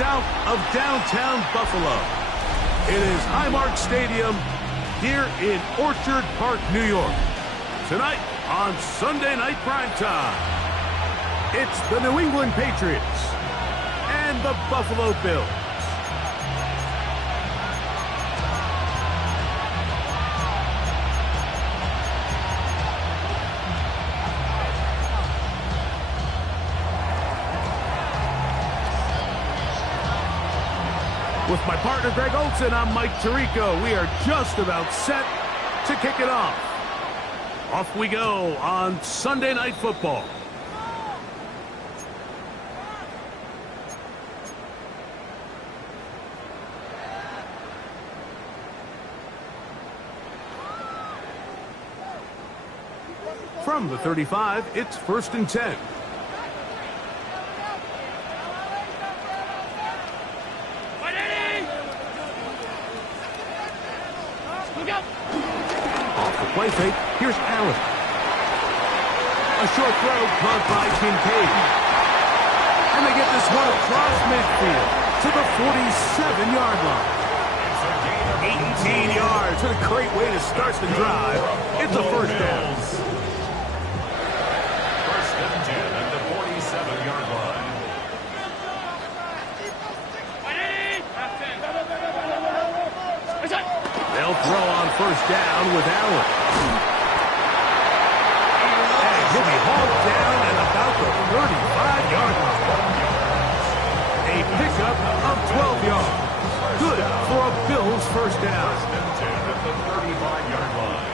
south of downtown Buffalo. It is Highmark Stadium here in Orchard Park, New York. Tonight on Sunday Night Primetime, it's the New England Patriots and the Buffalo Bills. With my partner, Greg Olson, I'm Mike Tirico. We are just about set to kick it off. Off we go on Sunday Night Football. From the 35, it's 1st and 10. Play fake. Here's Allen. A short throw caught by Kincaid. And they get this one across midfield to the 47-yard line. 18 yards. What a great way to start the drive. It's a first down. First and 10 at the 47-yard line. They'll throw on first down with Allen. And he'll be hauled down at about the 35-yard line. A pickup of 12 yards. Good for a Bills first down. First and 10 at the 35-yard line.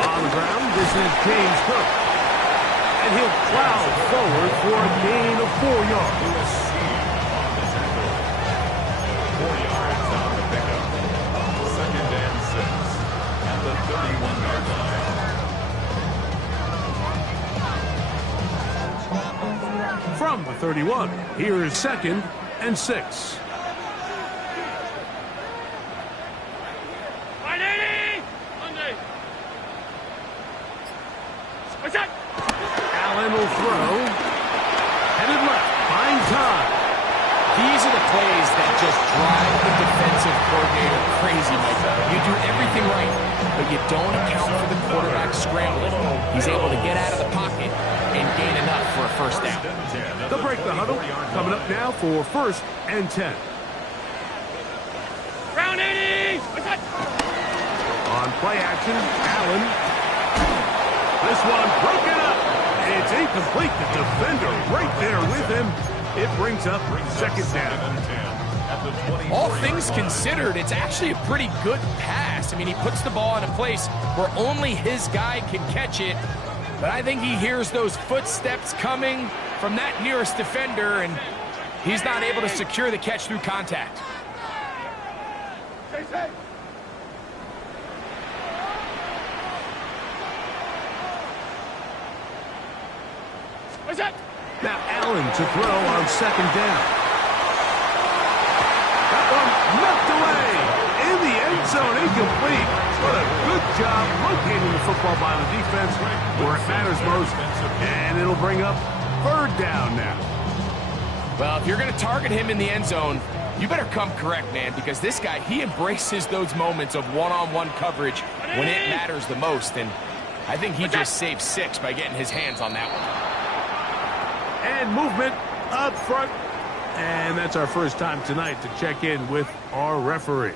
On the ground, this is James Cook. And he'll plow forward for a gain of 4 yards. 4 yards on the pickup. Second and 6 at the 31-yard line. From the 31, here is 2nd and 6. Allen will throw. Headed left. Finds time. These are the plays that just drive the defensive coordinator crazy, Mike. You do everything right, but you don't account for the quarterback scrambling. He's able to get out of the pocket and gain enough for a first down. They'll break the huddle. Coming up now for 1st and 10. Round 80! On play action, Allen. This one broken up. It's incomplete. The defender right there with him. It brings up 2nd down. All things considered, it's actually a pretty good pass. I mean, he puts the ball in a place where only his guy can catch it. But I think he hears those footsteps coming from that nearest defender, and he's not able to secure the catch through contact. Now Allen to throw on 2nd down. That one knocked away. In the end zone, incomplete. What a good job locating the football by the defense where it matters most. And it'll bring up 3rd down now. Well, if you're going to target him in the end zone, you better come correct, man, because this guy, he embraces those moments of one-on-one coverage when it matters the most. And I think he just saved 6 by getting his hands on that one. And movement up front. And that's our first time tonight to check in with our referee.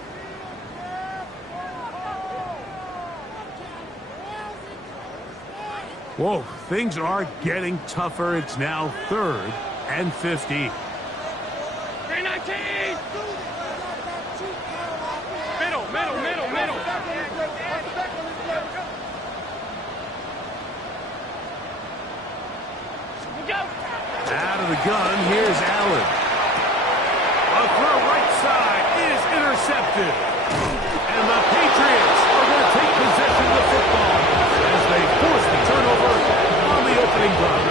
Whoa, things are getting tougher. It's now 3rd and 15. 319! Middle. Out of the gun, here's Allen. A throw right side is intercepted. And the Patriots are going to take possession of the football as they force the turnover on the opening drive.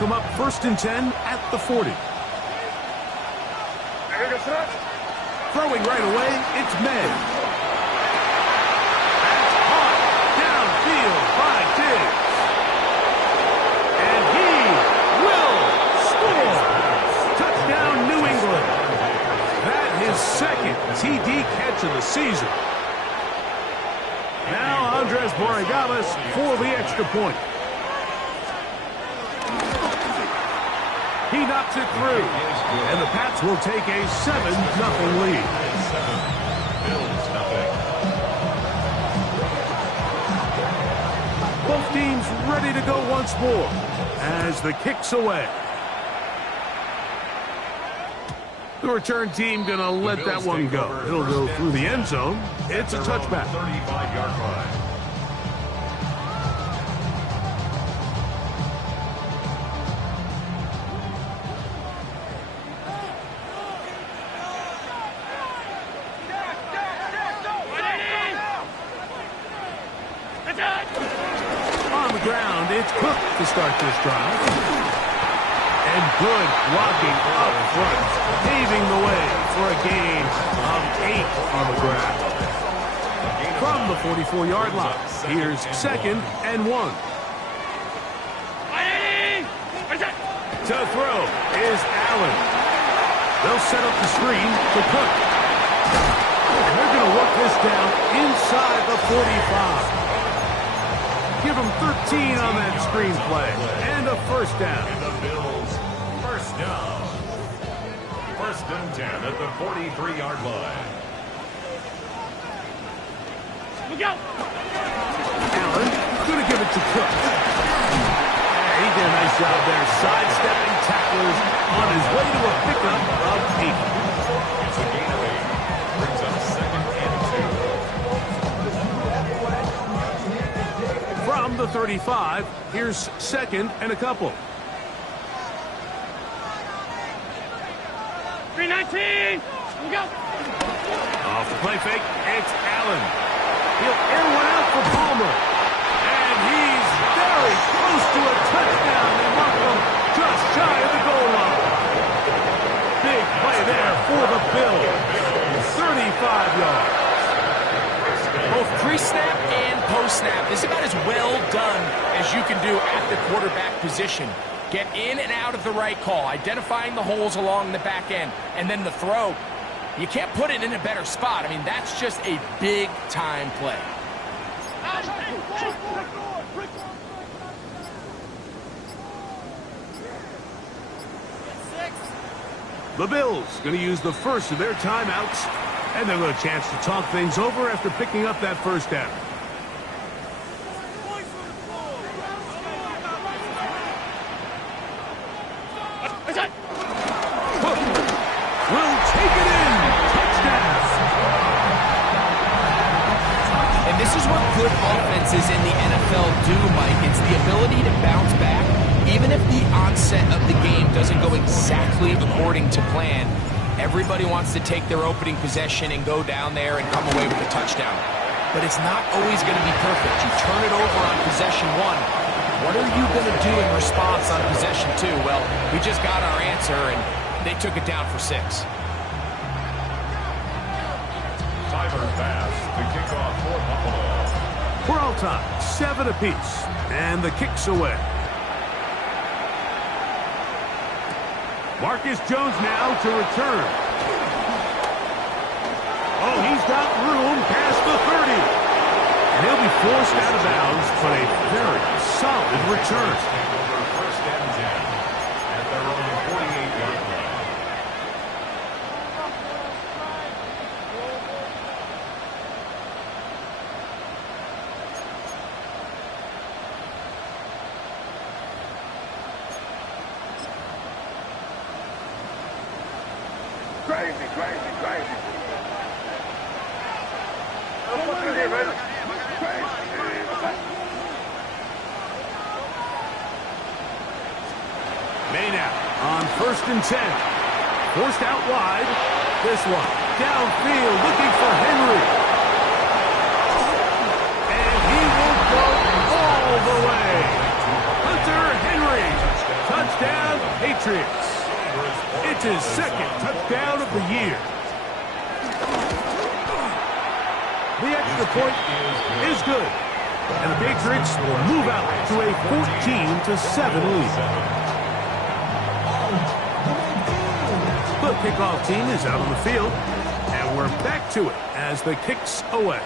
come up 1st and 10 at the 40. Throwing right away, it's May. That's caught downfield by Diggs. And he will score. Touchdown, New England. That his second TD catch of the season. Now Andres Borregales for the extra point. He knocks it through, and the Pats will take a 7-0 lead. Both teams ready to go once more as the kick's away. The return team going to let that one go. It'll go through the end zone. It's a touchback. 35-yard line. On the ground, it's Cook to start this drive. And good blocking up front, paving the way for a gain of 8 on the ground. From the 44-yard line, here's 2nd and 1. To throw is Allen. They'll set up the screen for Cook. And they're going to work this down inside the 45. Give him 13 on that screenplay. And a first down. And the Bills, first down. 1st and 10 at the 43-yard line. Look out! Allen going to give it to Cook. He did a nice job there, sidestepping tacklers on his way to a pickup of 8. It's a gain of 8. Brings up 2nd and 2. From the 35, here's 2nd and a couple. 319! Look out! Off the play fake, it's Allen. He'll air one out for Palmer. And he's very close to a touchdown. They mark him just shy of the goal line. Big play there for the Bills. 35 yards. Both pre-snap and post-snap. This is about as well done as you can do at the quarterback position. Get in and out of the right call, identifying the holes along the back end, and then the throw. You can't put it in a better spot. I mean, that's just a big-time play. The Bills going to use the first of their timeouts, and they'll have a chance to talk things over after picking up that first down. Hook will take it in. Touchdown. And this is what good offenses in the NFL do, Mike. It's the ability to bounce back, even if the onset of the game doesn't go exactly according to plan. Everybody wants to take their opening possession and go down there and come away with a touchdown. But it's not always going to be perfect. You turn it over on possession 1. What are you going to do in response on possession 2? Well, we just got our answer, and they took it down for 6. Timer pass to kick off for Buffalo. We're all tied, 7 apiece, and the kick's away. Marcus Jones now to return. Oh, he's got room past the 30. And he'll be forced out of bounds, but a very solid return. Over 1st and 10 at their own 48-yard line. Crazy. May now on 1st and 10. Forced out wide. This one downfield looking for Henry. And he will go all the way. Hunter Henry. Touchdown. touchdown, Patriots. It's his second touchdown of the year. The extra point is good. And the Patriots will move out to a 14-7 lead. The kickoff team is out on the field. And we're back to it as the kick's away.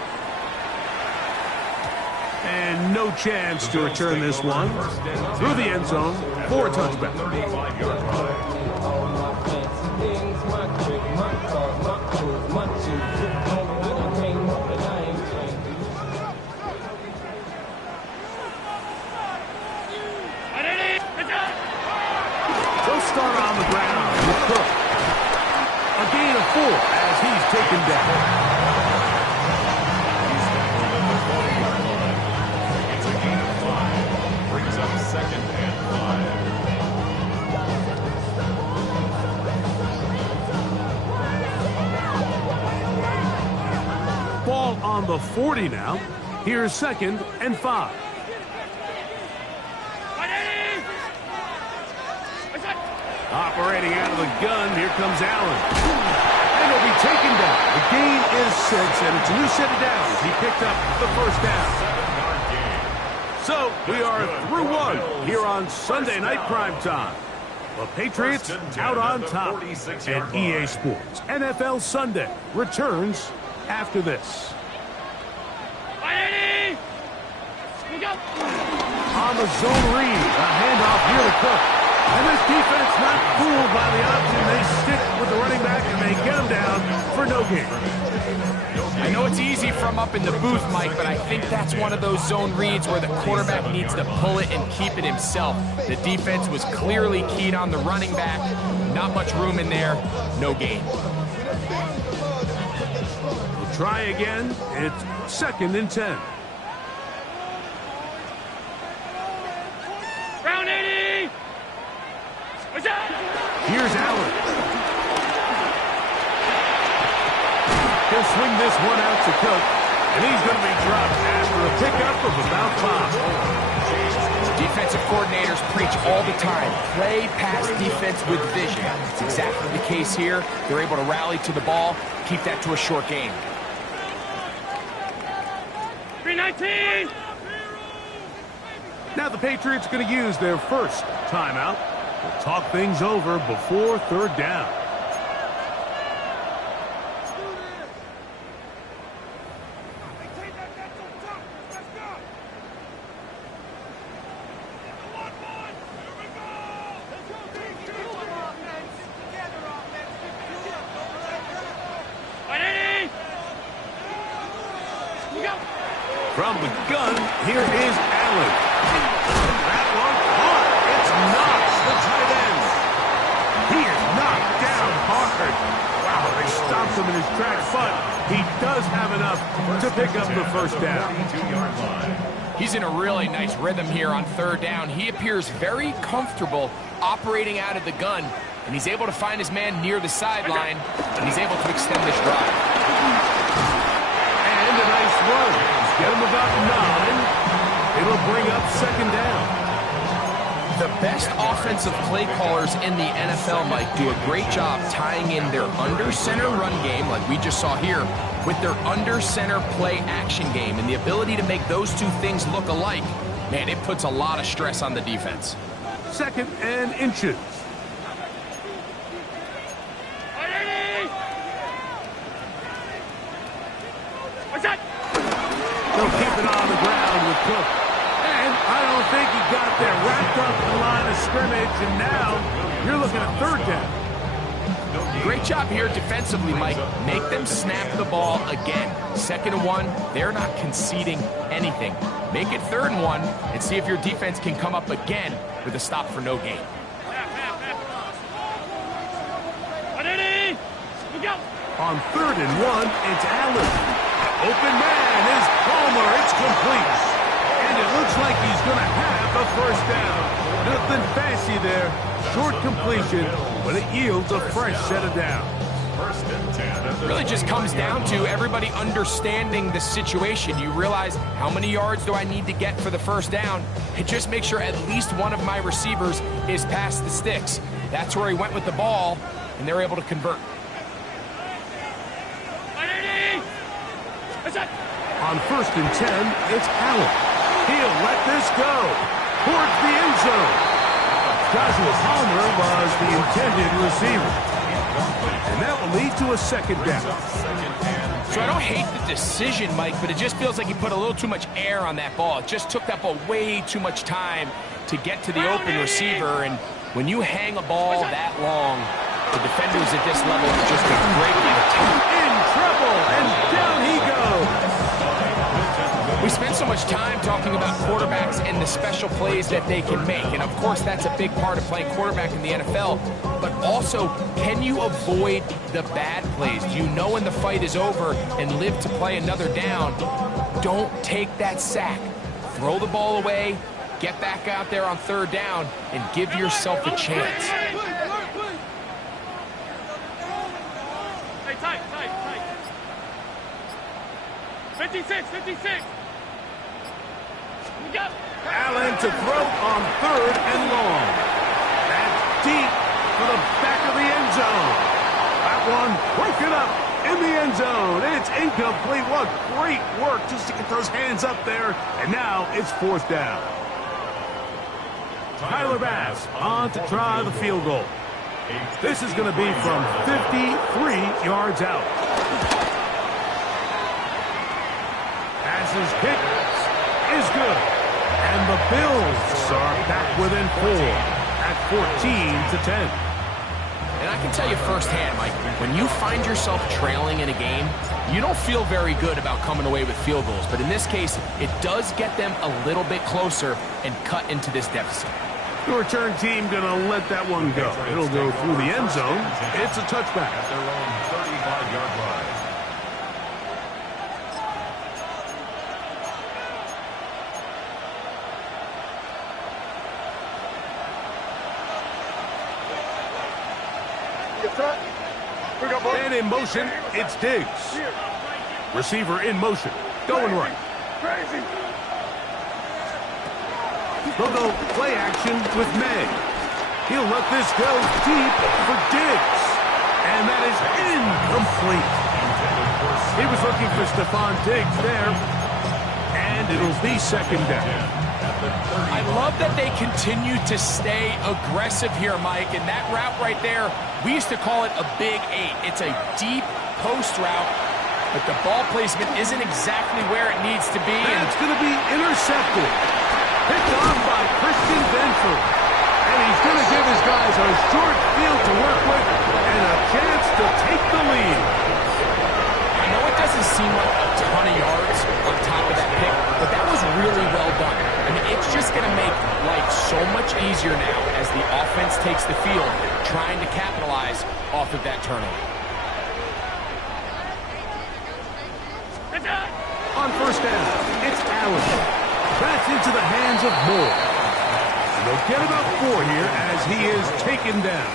And no chance to return this one through the end zone for a touchback. They'll start on the ground with Cook. A gain of 4 as he's taken down. Second and 5. Ball on the 40 now. Here's 2nd and 5. Operating out of the gun, here comes Allen. And he'll be taken down. The gain is 6, and it's a new set of downs. He picked up the first down. So, we are through one here on Sunday Night Primetime. The Patriots out on top. And EA Sports NFL Sunday returns after this. On the zone read, a handoff here to Cook. And this defense not fooled by the option. They stick with the running back and they get him down for no gain. I know it's easy from up in the booth, Mike, but I think that's one of those zone reads where the quarterback needs to pull it and keep it himself. The defense was clearly keyed on the running back. Not much room in there. No gain. We'll try again. It's 2nd and 10. Round 80! What's up? Here's Allen. He'll swing this one out to Cook, and he's going to be dropped after a pickup of about 5. Defensive coordinators preach all the time, play pass defense with vision. It's exactly the case here. They're able to rally to the ball, keep that to a short game. 319! Now the Patriots are going to use their first timeout. We'll talk things over before 3rd down. From the gun, here is Allen. That one caught. It's Knox, the tight end. He is knocked down hard. Wow, they stopped him in his tracks, but he does have enough to pick up the first down. He's in a really nice rhythm here on 3rd down. He appears very comfortable operating out of the gun, and he's able to find his man near the sideline, and he's able to extend this drive. And a nice run. Get him about 9. It'll bring up 2nd down. The best offensive play callers in the NFL, Mike, do a great job tying in their under-center run game, like we just saw here, with their under-center play action game. And the ability to make those two things look alike, man, it puts a lot of stress on the defense. 2nd and inches. They'll keep it on the ground with Cook. And I don't think he got there. Wrapped up in the line of scrimmage, and now you're looking at 3rd down. Great job here defensively, Mike. Make them snap the ball again. 2nd and 1, they're not conceding anything. Make it 3rd and 1 and see if your defense can come up again with a stop for no gain. On 3rd and 1, it's Allen. Open man is Palmer. It's complete. And it looks like he's going to have a first down. Nothing fancy there. Short completion, but it yields a fresh set of downs. First and 10 at the Really just comes 29-yard down to line. everybody understanding the situation. You realize how many yards do I need to get for the first down, and just make sure at least one of my receivers is past the sticks. That's where he went with the ball, and they're able to convert. On first and 10, it's Allen. He'll let this go towards the end zone. Joshua Palmer was the intended receiver. And that will lead to a second down. So I don't hate the decision, Mike, but it just feels like he put a little too much air on that ball. It just took that ball way too much time to get to the open receiver. And when you hang a ball that long, the defenders at this level are just going to break it. In trouble, and down he goes. We spend so much time talking about quarterbacks and the special plays that they can make. And, of course, that's a big part of playing quarterback in the NFL. But also, can you avoid the bad plays? Do you know when the fight is over and live to play another down? Don't take that sack. Throw the ball away, get back out there on third down, and give yourself a chance. Hey, tight. 56. Go. Allen to throw on third and long. That's deep for the back of the end zone. That one broken up in the end zone. It's incomplete. What great work just to get those hands up there. And now it's fourth down. Tyler Bass on to try the field goal. This is going to be from 53 yards out. Pass's kick is good. And the Bills are back within 4 at 14-10. And I can tell you firsthand, Mike, when you find yourself trailing in a game, you don't feel very good about coming away with field goals. But in this case, it does get them a little bit closer and cut into this deficit. The return team going to let that one go. It'll go through the end zone. It's a touchback. At their own 35-yard line. And in motion, it's Diggs. Receiver in motion. Going right. They'll go play action with May. He'll let this go deep for Diggs. And that is incomplete. He was looking for Stephon Diggs there. And it'll be second down. I love that they continue to stay aggressive here, Mike, and that route right there, we used to call it a big 8. It's a deep post route, but the ball placement isn't exactly where it needs to be. And it's going to be intercepted. Picked on by Christian Benford. And he's going to give his guys a short field to work with and a chance to take the lead. I know it doesn't seem like a ton of yards on top of that pick, but that was really well done. I mean, it's just going to make life so much easier now as the offense takes the field, trying to capitalize off of that turnover. On first down, it's Allen. That's into the hands of Moore. And they'll get about 4 here as he is taken down.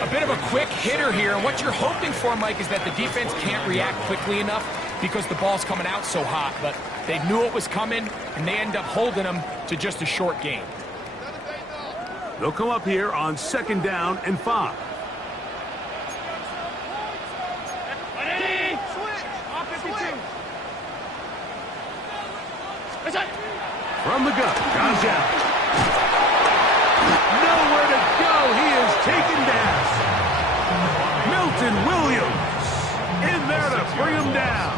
A bit of a quick hitter here, and what you're hoping for, Mike, is that the defense can't react quickly enough because the ball's coming out so hot, but they knew it was coming, and they end up holding them to just a short gain. They'll come up here on second down and 5. From the gun, Josh Allen. Nowhere to go. He is taken down. Milton Williams in there to bring him down.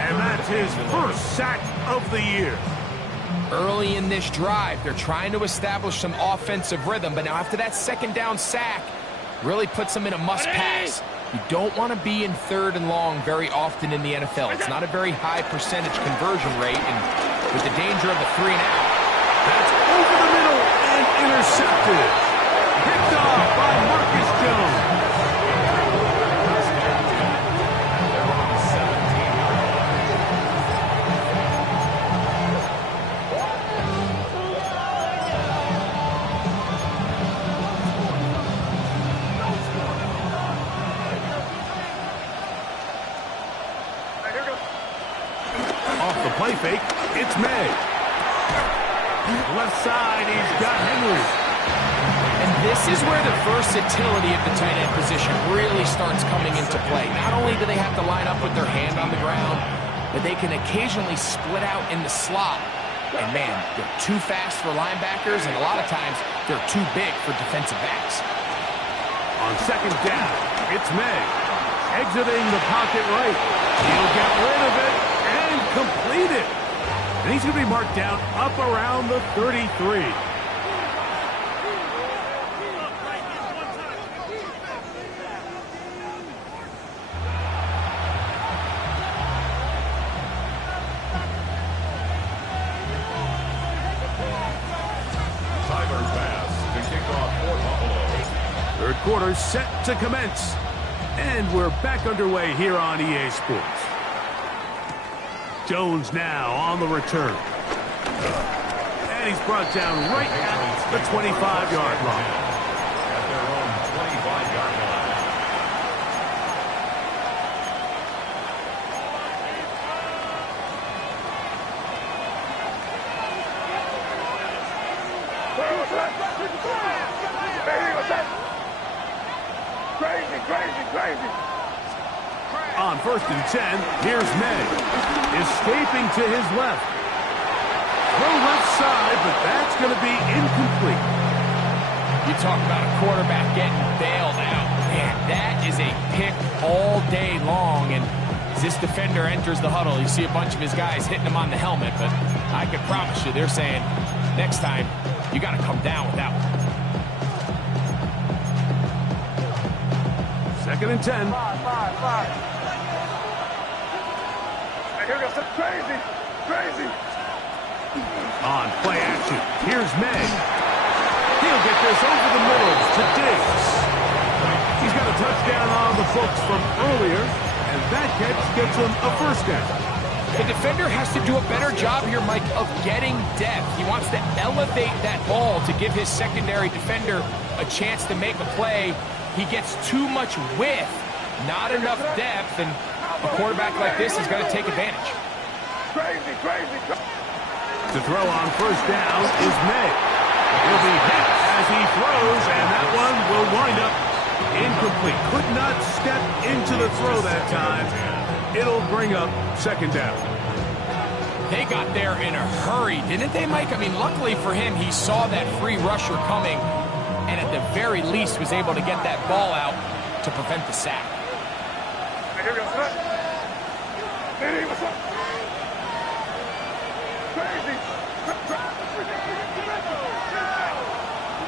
And that's his first sack of the year. Early in this drive, they're trying to establish some offensive rhythm, but now after that second down sack, really puts them in a must-pass. You don't want to be in third and long very often in the NFL. It's not a very high percentage conversion rate, and with the danger of the 3 and out. That's over the middle and intercepted. Picked off by Marcus Jones. play fake. It's May. Left side, he's got Henry. And this is where the versatility of the tight end position really starts coming into play. Not only do they have to line up with their hand on the ground, but they can occasionally split out in the slot. And man, they're too fast for linebackers, and a lot of times they're too big for defensive backs. On second down, it's May. Exiting the pocket right. He'll get rid of it and complete it. And he's going to be marked down up around the 33. Third quarter set to commence. And we're back underway here on EA Sports. Jones now on the return. And he's brought down right at the 25-yard line. At their own 25-yard line. Crazy. On 1st and 10, here's May. Escaping to his left. Throw left side, but that's going to be incomplete. You talk about a quarterback getting bailed out. Man, that is a pick all day long. And as this defender enters the huddle, you see a bunch of his guys hitting him on the helmet. But I can promise you, they're saying, next time, you got to come down with that one. 2nd and 10. Five. Here we go. Crazy. On play action, here's May. He'll get this over the middle to Diggs. He's got a touchdown on the books from earlier, and that catch gets him a first down. The defender has to do a better job here, Mike, of getting depth. He wants to elevate that ball to give his secondary defender a chance to make a play. He gets too much width, not enough depth, and a quarterback like this is going to take advantage. Crazy. To throw on first down is May. He'll be hit as he throws, and that one will wind up incomplete. Could not step into the throw that time. It'll bring up second down. They got there in a hurry, didn't they, Mike? I mean, luckily for him, he saw that free rusher coming, and at the very least was able to get that ball out to prevent the sack. Here we go, son. Hey, what's up? Crazy.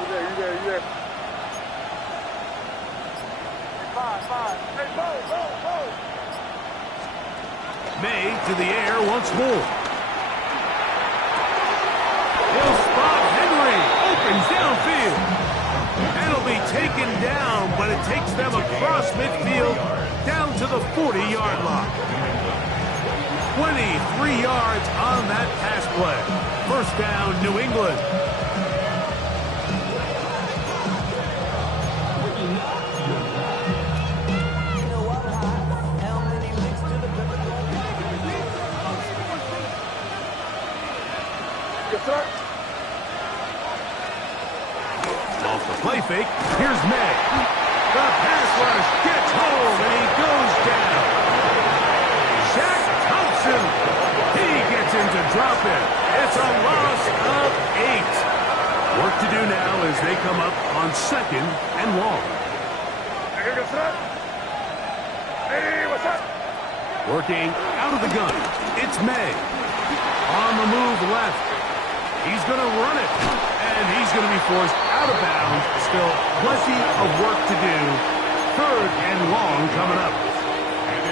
You there. Five. Hey, Bo. May to the air once more. He'll spot Henry. Opens downfield. And it'll be taken down, but it takes them across midfield down to the 40-yard line. 23 yards on that pass play. First down, New England. Yes, sir. Off the play fake, here's May. The pass rush gets home, and he goes down. Shaq Thompson. He gets into drop it. It's a loss of 8. Work to do now as they come up on 2nd and long. Here we go, son. Hey, what's up? Working out of the gun. It's May. On the move left. He's going to run it. And he's going to be forced out of bounds. Still plenty of work to do. 3rd and long coming up.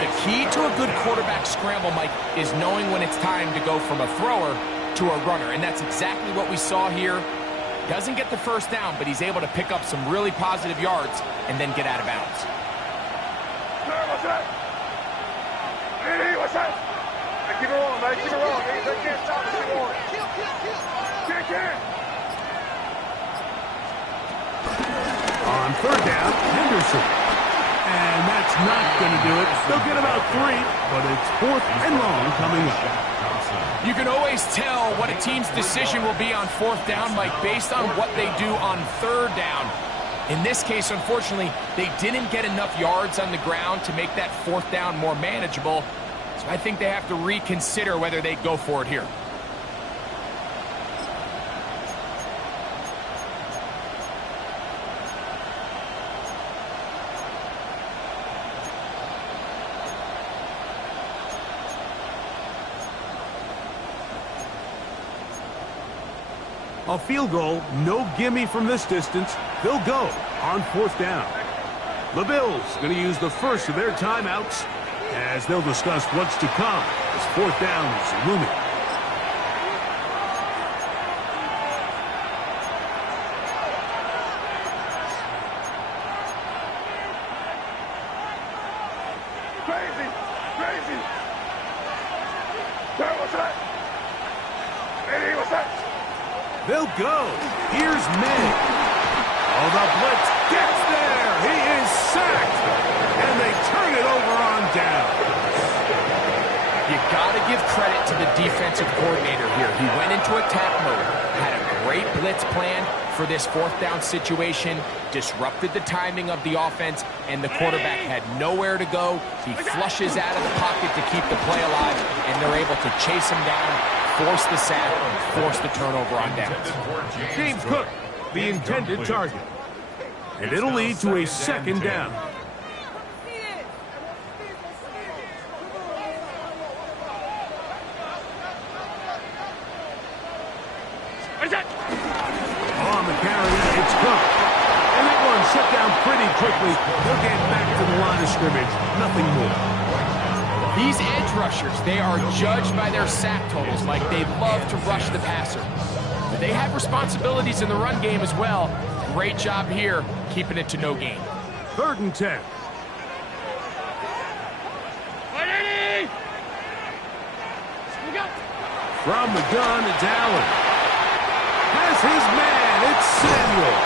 The key to a good quarterback scramble, Mike, is knowing when it's time to go from a thrower to a runner. And that's exactly what we saw here. Doesn't get the first down, but he's able to pick up some really positive yards and then get out of bounds. Sir, what's up? Hey, what's up? Hey, keep it rolling, man. Keep it rolling. They can't stop us. Keep it rolling. Can't. On 3rd down, Henderson. And that's not going to do it. They'll get about 3, but it's 4th and long coming up. You can always tell what a team's decision will be on fourth down, Mike, based on what they do on third down. In this case, unfortunately, they didn't get enough yards on the ground to make that fourth down more manageable. So I think they have to reconsider whether they go for it here. A field goal, no gimme from this distance. They'll go on fourth down. The Bills going to use the first of their timeouts as they'll discuss what's to come as fourth down is looming. Crazy! Crazy! Where was that? Eddie, what's that? They'll go. Here's May. Oh, the blitz gets there. He is sacked. And they turn it over on down. You got to give credit to the defensive coordinator here. He went into attack mode, had a great blitz plan for this fourth down situation, disrupted the timing of the offense, and the quarterback had nowhere to go. He flushes out of the pocket to keep the play alive, and they're able to chase him down, force the sack, force the turnover on downs. James Cook, the intended target. And it'll lead to a second down. On the carry, it's Cook. And that one shut down pretty quickly. They'll get back to the line of scrimmage. Nothing more. These edge rushers, they are judged by their sack totals, Mike. They love to rush the passer. But they have responsibilities in the run game as well. Great job here, keeping it to no gain. 3rd and 10. From the gun, it's Allen. Has his man, it's Samuel.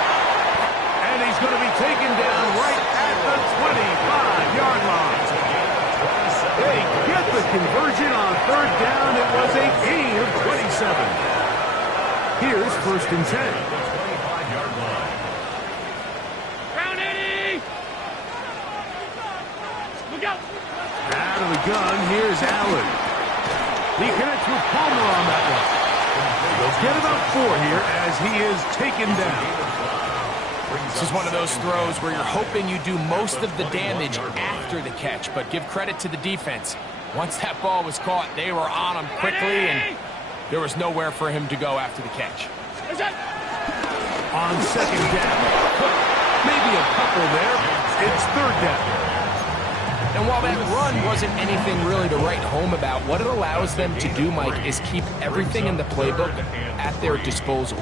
And he's going to be taken down right at the 25-yard line. They get the conversion on 3rd down. It was a gain of 27. Here's 1st and 10. Round Eddie! Look out! Out of the gun, here's Allen. He connects with Palmer on that one. They'll get about 4 here as he is taken down. This is one of those throws where you're hoping you do most of the damage after the catch, but give credit to the defense. Once that ball was caught, they were on him quickly, and there was nowhere for him to go after the catch. On 2nd down, maybe a couple there. It's 3rd down. And while that run wasn't anything really to write home about, what it allows them to do, Mike, is keep everything in the playbook at their disposal.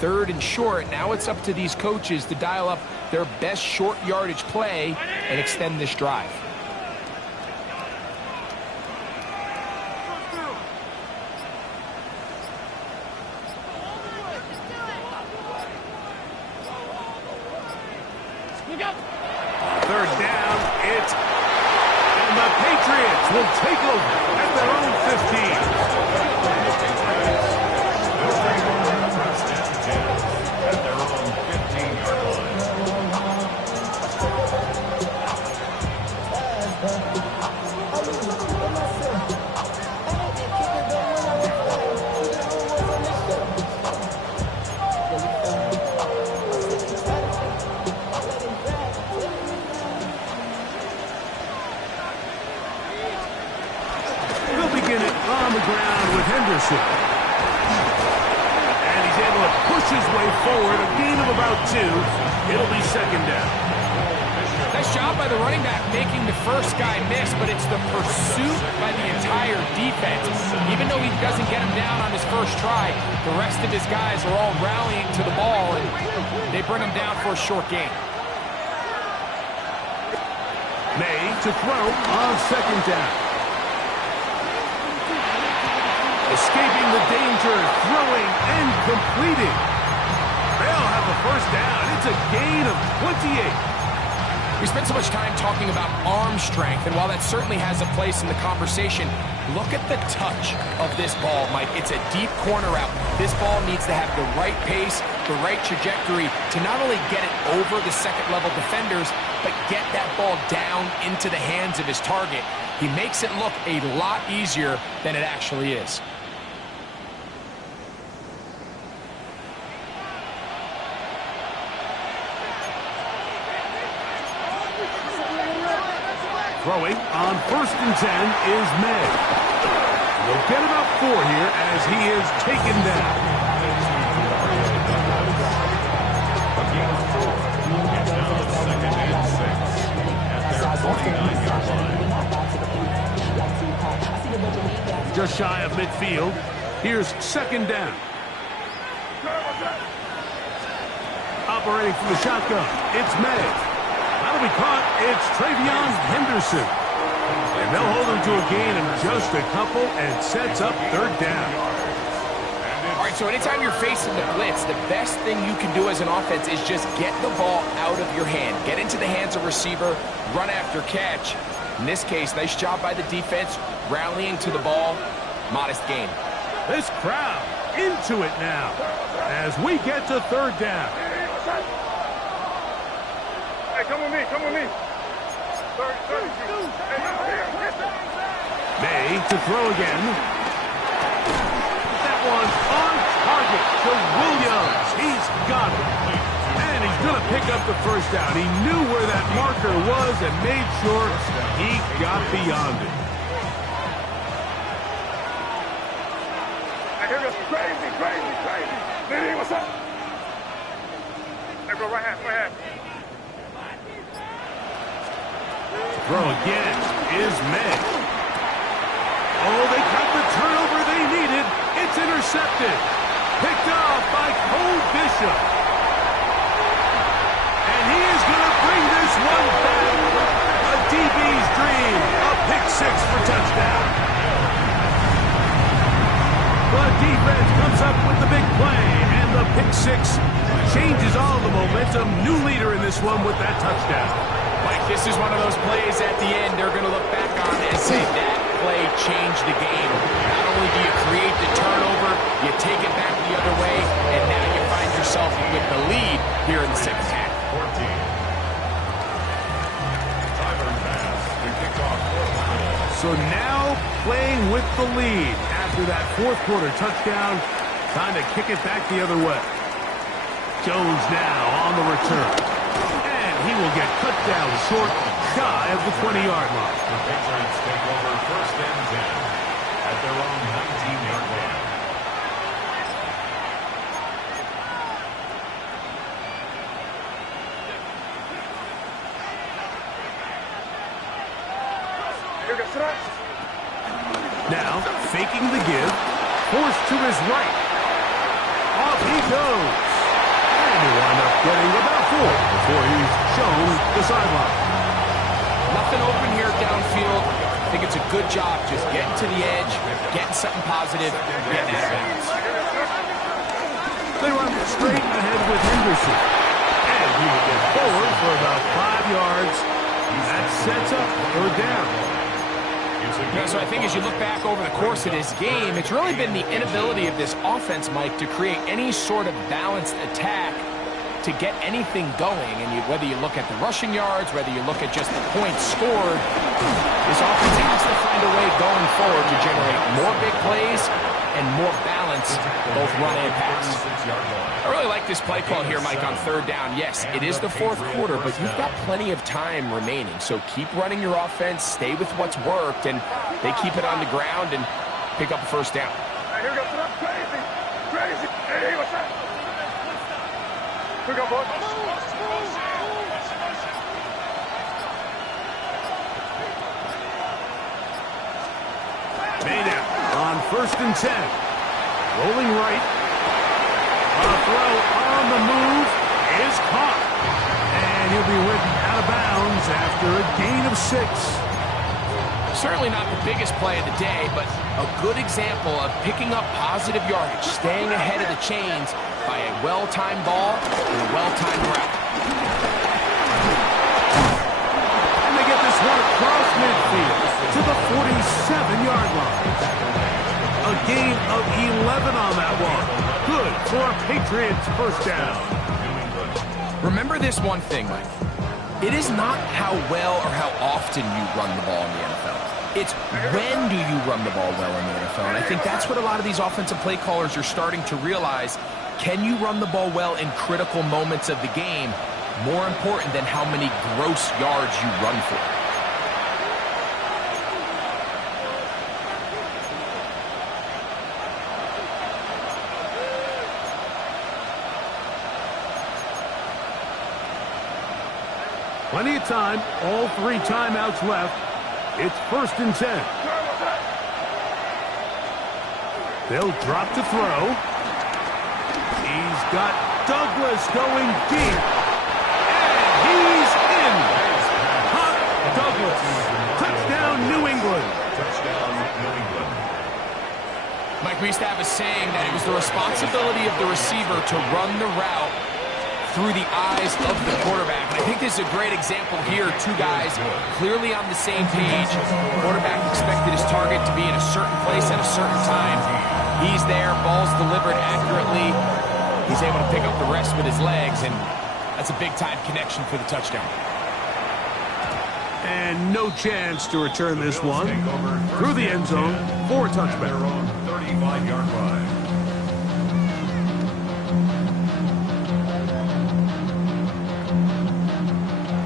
3rd and short, now it's up to these coaches to dial up their best short yardage play and extend this drive. Third down, it's... And the Patriots will take over at their own 15. On the ground with Henderson. And he's able to push his way forward, a gain of about 2. It'll be 2nd down. Nice job by the running back making the first guy miss, but it's the pursuit by the entire defense. Even though he doesn't get him down on his first try, the rest of his guys are all rallying to the ball, and they bring him down for a short gain. May to throw on 2nd down. Escaping the danger, throwing and completing. They'll have the 1st down. It's a gain of 28. We spent so much time talking about arm strength, and while that certainly has a place in the conversation, look at the touch of this ball, Mike. It's a deep corner out. This ball needs to have the right pace, the right trajectory to not only get it over the second-level defenders, but get that ball down into the hands of his target. He makes it look a lot easier than it actually is. Throwing on 1st and 10 is May. He'll get about 4 here as he is taken down. Just shy of midfield. Here's 2nd down. Operating from the shotgun, it's May. That'll be caught. It's Travion Henderson. And they'll hold him to a gain of just a couple and sets up 3rd down. All right, so anytime you're facing the blitz, the best thing you can do as an offense is just get the ball out of your hand. Get into the hands of receiver, run after catch. In this case, nice job by the defense, rallying to the ball. Modest gain. This crowd into it now as we get to 3rd down. Hey, come with me, come with me. 30. May to throw again. That one on target to Williams. He's got it. And he's going to pick up the 1st down. He knew where that marker was and made sure he got beyond it. Hey, here goes crazy. Liddy, what's up? Hey, bro, right half. Throw again is May. Oh, they got the turnover they needed. It's intercepted. Picked off by Cole Bishop. And he is going to bring this one back. A DB's dream. A pick 6 for touchdown. The defense comes up with the big play. And the pick 6 changes all the momentum. New leader in this one with that touchdown. Mike, this is one of those plays at the end they're going to look back on and say that play changed the game. Not only do you create the turnover, you take it back the other way, and now you find yourself with the lead here in the 2nd half. 14. Tyler pass to kick off 4th. So now playing with the lead after that 4th quarter touchdown. Time to kick it back the other way. Jones now on the return. He will get cut down short, shy of the 20-yard line. The Patriots take over 1st and 10 at their own 19-yard line. Now, faking the give, forced to his right. Off he goes. And he'll wind up getting about 4 before he's shown the sideline. Nothing open here downfield. I think it's a good job just getting to the edge, getting something positive, getting out of bounds. They run straight ahead with Henderson. And he will get forward for about 5 yards. That sets up 3rd down. Yeah, so I think as you look back over the course of this game, it's really been the inability of this offense, Mike, to create any sort of balanced attack to get anything going. And whether you look at the rushing yards, whether you look at just the points scored, this offense has to find a way going forward to generate more big plays and more balance, both run and pass. I really like this play call here, Mike, on 3rd down. Yes, it is the 4th quarter, but you've got plenty of time remaining. So keep running your offense, stay with what's worked, and they keep it on the ground and pick up a 1st down. Hey, here we go. Crazy. Hey, what's up? Here we go, boys. May now on 1st and 10. Rolling right. A throw on the move is caught. And he'll be ridden out of bounds after a gain of 6. Certainly not the biggest play of the day, but a good example of picking up positive yardage, staying ahead of the chains by a well-timed ball and a well-timed route. gain of 11 on that one. Good for a Patriots first down. Remember this one thing, Mike. It is not how well or how often you run the ball in the NFL. It's when do you run the ball well in the NFL. And I think that's what a lot of these offensive play callers are starting to realize. Can you run the ball well in critical moments of the game? More important than how many gross yards you run for. Plenty of time, all 3 timeouts left. It's 1st and 10. They'll drop to throw. He's got Douglas going deep. And he's in. Hot Douglas. Touchdown, New England. Touchdown, New England. Mike, we used to have a saying that it was the responsibility of the receiver to run the route through the eyes of the quarterback. And I think this is a great example here. 2 guys clearly on the same page. Quarterback expected his target to be in a certain place at a certain time. He's there, ball's delivered accurately. He's able to pick up the rest with his legs, and that's a big-time connection for the touchdown. And no chance to return this one. Through the end zone for a touchback. Their own 35-yard line.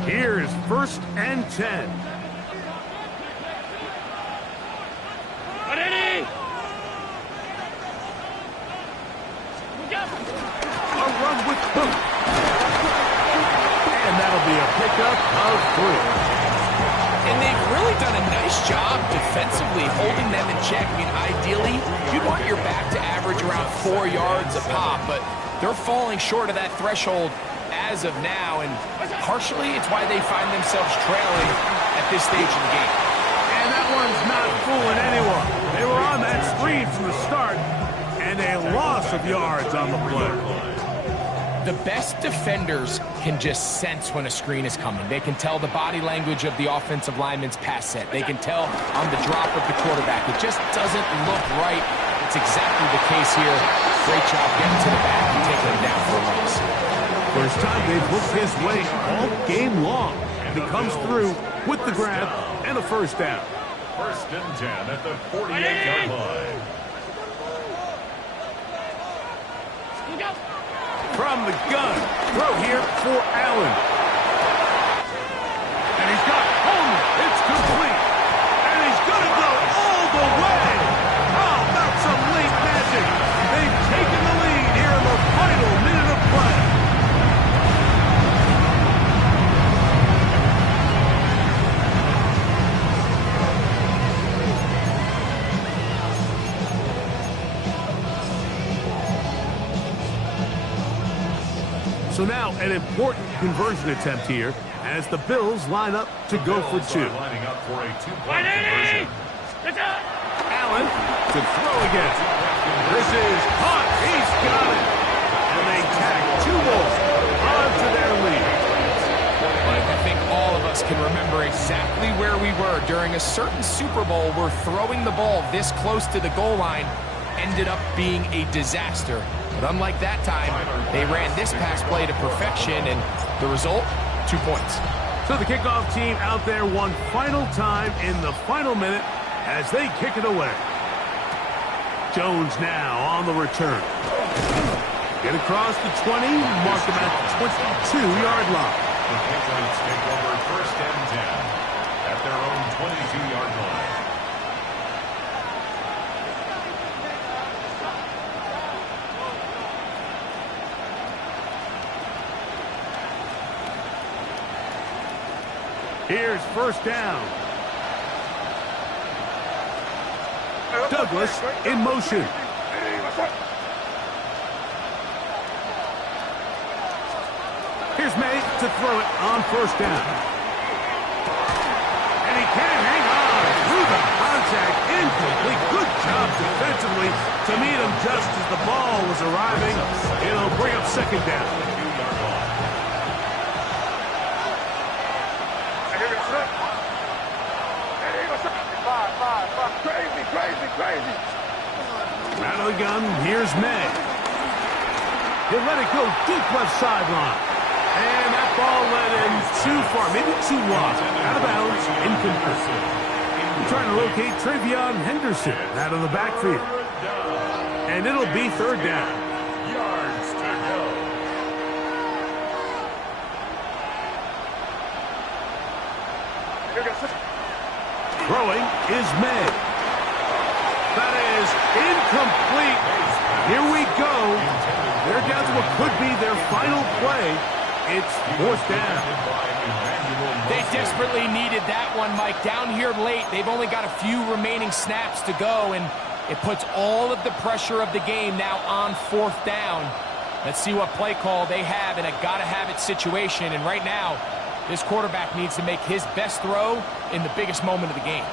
Here's 1st and 10. A run with Cook. And that'll be a pickup of 3. And they've really done a nice job defensively holding them in check. I mean, ideally, you'd want your back to average around 4 yards a pop, but they're falling short of that threshold as of now, and partially it's why they find themselves trailing at this stage of the game. And that one's not fooling anyone. They were on that screen from the start, and a loss of yards on the play. The best defenders can just sense when a screen is coming. They can tell the body language of the offensive lineman's pass set. They can tell on the drop of the quarterback. It just doesn't look right. It's exactly the case here. Great job getting to the back and taking him down for a loss. First time they've looked his way all game long. And he comes through with the grab and a first down. 1st and 10 at the 48-yard line. From the gun, throw here for Allen. And he's got home. It's complete. And he's going to go all the way. How about some late magic? They've taken the lead here in the final minute of play. So now an important conversion attempt here as the Bills line up to go for 2. Lining up for a 2-point conversion. Allen to throw again. This is hot. He's got it. And they tack 2 more onto their lead. Mike, I think all of us can remember exactly where we were during a certain Super Bowl where throwing the ball this close to the goal line ended up being a disaster. But unlike that time, they ran this pass play to perfection, and the result, 2 points. So the kickoff team out there one final time in the final minute as they kick it away. Jones now on the return. Get across the 20, mark them at the 22-yard line. The Patriots take over 1st and 10 at their own 22-yard line. Here's 1st down. Douglas in motion. Here's May to throw it on 1st down. And he can't hang on through the contact. Incomplete. Good job defensively to meet him just as the ball was arriving. It'll bring up 2nd down. Crazy. Out of the gun, here's May. He'll let it go deep left sideline. And that ball led in too far, maybe too wide. Out of bounds, incomplete. We're trying to locate Travion Henderson out of the backfield. And it'll be third down. Yards to go. Throwing is May. That is incomplete. Here we go. They're down to what could be their final play. It's fourth down. They desperately needed that one, Mike. Down here late, they've only got a few remaining snaps to go, and it puts all of the pressure of the game now on fourth down. Let's see what play call they have in a gotta-have-it situation. And right now, this quarterback needs to make his best throw in the biggest moment of the game.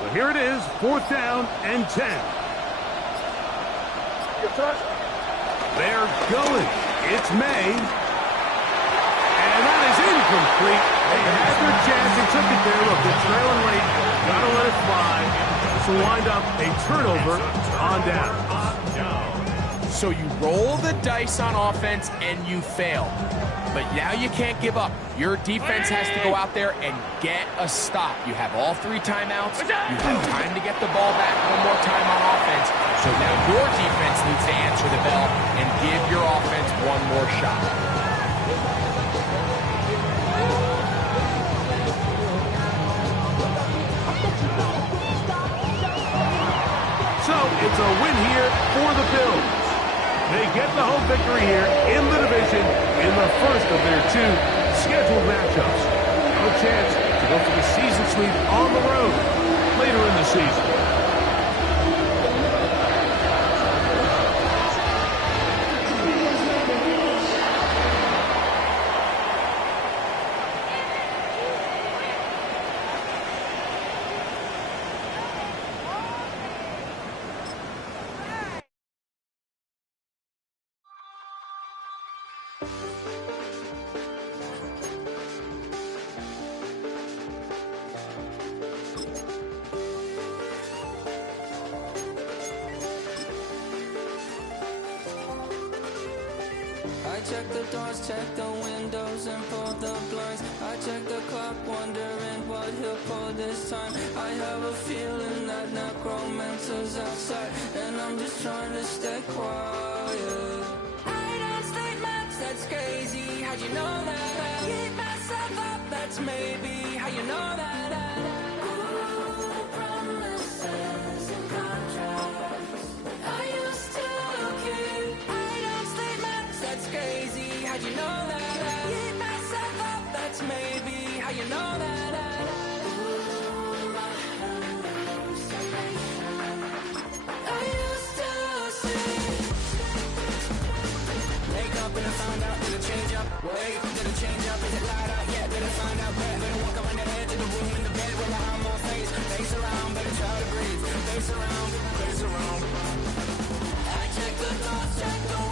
So here it is, fourth down and 10. They're going. It's May. And that is incomplete. They had their chance. They took it there. Look, they're trailing late. Got to let it fly. This will wind up a turnover on down. So you roll the dice on offense and you fail. But now you can't give up. Your defense has to go out there and get a stop. You have all 3 timeouts. You have time to get the ball back one more time on offense. So now your defense needs to answer the bell and give your offense one more shot. So it's a win here for the Bills. They get the home victory here in the division in the first of their 2 scheduled matchups. No chance to go for the season sweep on the road later in the season. I check the doors, check the windows, and pull the blinds. I check the clock, wondering what he'll pull this time. I have a feeling that necromancer's outside, and I'm just trying to stay quiet. I don't state much, that's crazy. How'd you know that? I keep myself up, that's maybe how you know that. Promises and contracts I used to keep. I don't state much, that's crazy. How'd you know that? I keep myself up, that's maybe how you know that. My hallucination I used to see. Wake up and I found out, did it change up? Wait, did it change up? Is it light out? Yeah, did it find out? Better walk around the edge of the room in the bed with my arm on face. Face around, better try to breathe. Face around, face around. I check the doors, check the